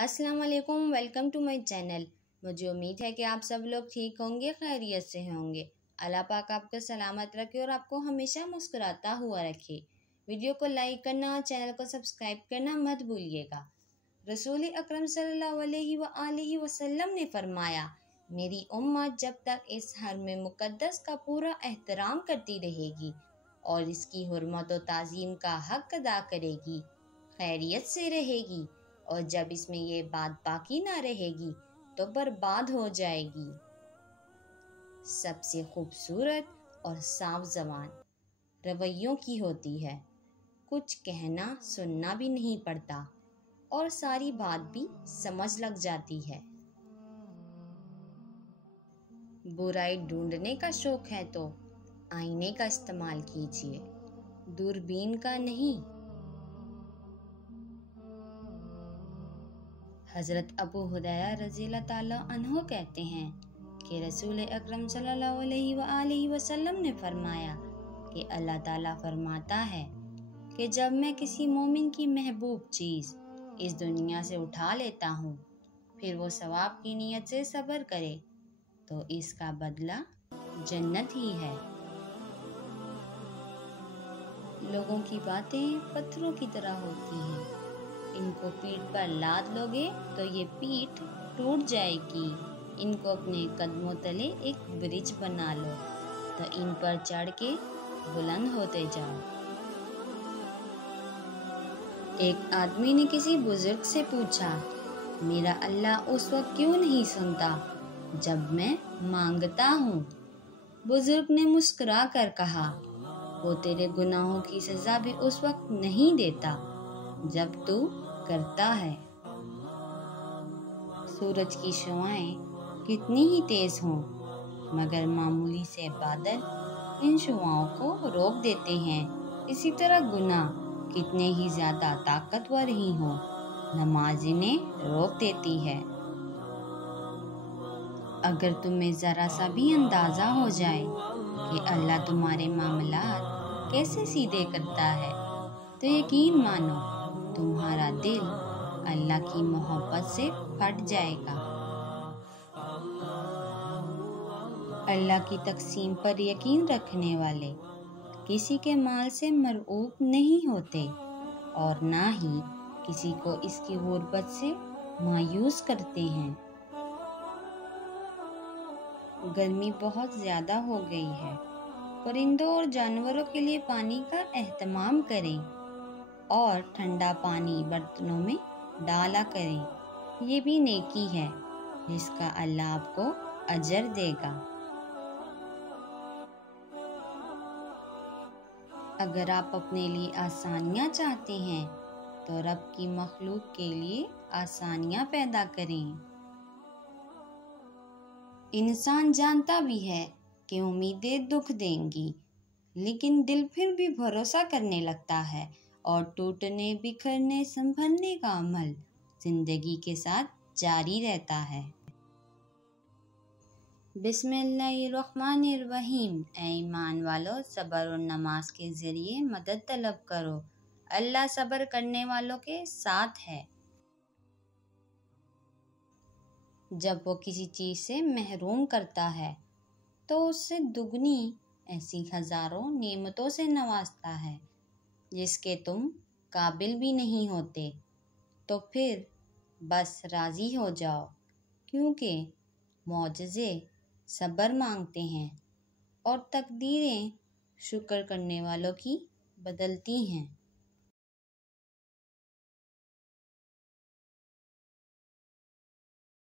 अस्सलाम वालेकुम, welcome to my channel. मुझे उम्मीद है कि आप सब लोग ठीक होंगे, खैरियत से होंगे। अल्लाह पाक आपको सलामत रखे और आपको हमेशा मुस्कुराता हुआ रखे। वीडियो को लाइक करना और चैनल को सब्सक्राइब करना मत भूलिएगा। रसूल अकरम सल्लल्लाहु अलैहि वसल्लम ने फरमाया, मेरी उम्मत जब तक इस हरम मुक़द्दस का पूरा एहतराम करती रहेगी और इसकी हुर्मत और ताज़ीम का हक़ अदा करेगी, खैरियत से रहेगी, और जब इसमें ये बात बाकी ना रहेगी तो बर्बाद हो जाएगी। सबसे खूबसूरत और साफ ज़बान रवैयों की होती है। कुछ कहना सुनना भी नहीं पड़ता और सारी बात भी समझ लग जाती है। बुराई ढूंढने का शौक है तो आईने का इस्तेमाल कीजिए, दूरबीन का नहीं। हज़रत अबू हुरैरा रज़ियल्लाहु ताला अन्हु कहते हैं कि रसूल अकरम सल्लल्लाहु अलैहि वसल्लम ने फरमाया कि अल्लाह ताला फरमाता है कि जब मैं किसी मोमिन की महबूब चीज़ इस दुनिया से उठा लेता हूँ, फिर वो सवाब की नीयत से सब्र करे तो इसका बदला जन्नत ही है। लोगों की बातें पत्थरों की तरह होती हैं, इनको पीठ पर लाद लोगे तो ये पीठ टूट जाएगी। इनको अपने कदमों तले एक ब्रिज बना लो तो इन पर चढ़ के बुलंद होते जाओ। एक आदमी ने किसी बुजुर्ग से पूछा, मेरा अल्लाह उस वक्त क्यों नहीं सुनता जब मैं मांगता हूँ? बुजुर्ग ने मुस्कुरा कर कहा, वो तेरे गुनाहों की सज़ा भी उस वक्त नहीं देता जब तू करता है। सूरज की शुआएं कितनी ही तेज हों, मगर मामूली से बादल इन शुआओं को रोक देते हैं। इसी तरह गुनाह कितने ही ज्यादा ताकतवर ही हों, नमाज इन्हें रोक देती है। अगर तुम्हें जरा सा भी अंदाजा हो जाए कि अल्लाह तुम्हारे मामलात कैसे सीधे करता है, तो यकीन मानो तुम्हारा दिल अल्लाह की मोहब्बत से फट जाएगा। अल्लाह की तकसीम पर यकीन रखने वाले किसी के माल से मरऊब नहीं होते और ना ही किसी को इसकी गुर्बत से मायूस करते हैं। गर्मी बहुत ज़्यादा हो गई है, परिंदों और जानवरों के लिए पानी का एहतमाम करें और ठंडा पानी बर्तनों में डाला करें। ये भी नेकी है जिसका अल्लाह आपको अजर देगा। अगर आप अपने लिए आसानियाँ चाहते हैं तो रब की मखलूक के लिए आसानियाँ पैदा करें। इंसान जानता भी है कि उम्मीदें दुख देंगी, लेकिन दिल फिर भी भरोसा करने लगता है और टूटने बिखरने संभलने का अमल जिंदगी के साथ जारी रहता है। बिस्मिल्लाहिर्रहमानिर्रहीम। ऐ ईमान वालों, सब्र और नमाज के जरिए मदद तलब करो। अल्लाह सब्र करने वालों के साथ है। जब वो किसी चीज़ से महरूम करता है तो उससे दुगनी ऐसी हज़ारों नेमतों से नवाजता है जिसके तुम काबिल भी नहीं होते। तो फिर बस राज़ी हो जाओ, क्योंकि मौजज़े सब्र मांगते हैं और तकदीरें शुक्र करने वालों की बदलती हैं।